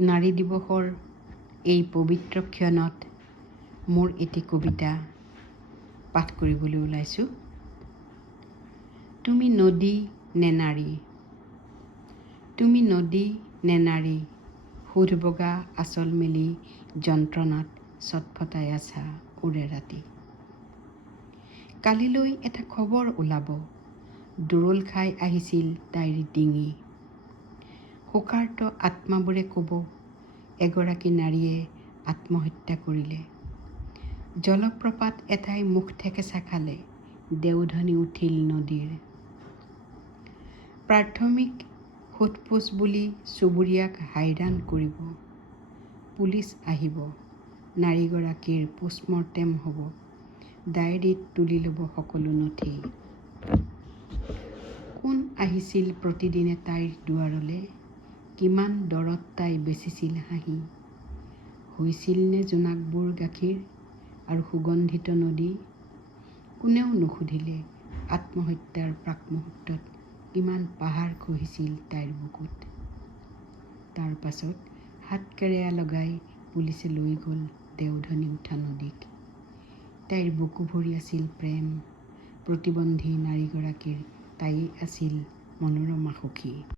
নাৰী দিৱসৰ এই পবিত্ৰ ক্ষণত মোৰ এটি কবিতা পাঠ কৰিবলৈ ওলাইছোঁ। তুমি নদী নে নাৰী, তুমি নদী নে নাৰী, সোধ বগা আঁচল মেলি যন্ত্ৰণাত ছটফটাই আছা ওৰে ৰাতি। কালিলৈ এটা খবৰ ওলাব, দোৰল খাই আহিছিল তাইৰ ডিঙি। শোকাৰ্ত আত্মাবোৰে ক'ব, এগৰাকী নাৰীয়ে আত্মহত্যা কৰিলে। জলপ্ৰপাত এটাই মুখ থেকেচা খালে, দেওধনী উঠিল নদীৰ। প্ৰাথমিক সোধপোছ বুলি চুবুৰীয়াক হাইৰাণ কৰিব। পুলিচ আহিব, নাৰীগৰাকীৰ পোষ্টমৰ্টেম হ'ব, ডায়েৰীত তুলি ল'ব সকলো নথি। কোন আহিছিল প্ৰতিদিনে তাইৰ দুৱাৰলে, কিমান দৰত তাই বেচিছিল হাঁহি। হৈছিল নে জোনাকবোৰ গাখীৰ আৰু সুগন্ধিত নদী। কোনেও নুসুধিলে আত্মহত্যাৰ প্ৰাকমুহূৰ্তত কিমান পাহাৰ খহিছিল তাইৰ বুকুত। তাৰ পাছত হাতকেৰেয়া লগাই পুলিচে লৈ গ'ল দেওধনী উঠা নদীক। তাইৰ বুকু ভৰি আছিল প্ৰেম, প্ৰতিবন্ধী নাৰীগৰাকীৰ তাইয়েই আছিল মনোৰমা সখী।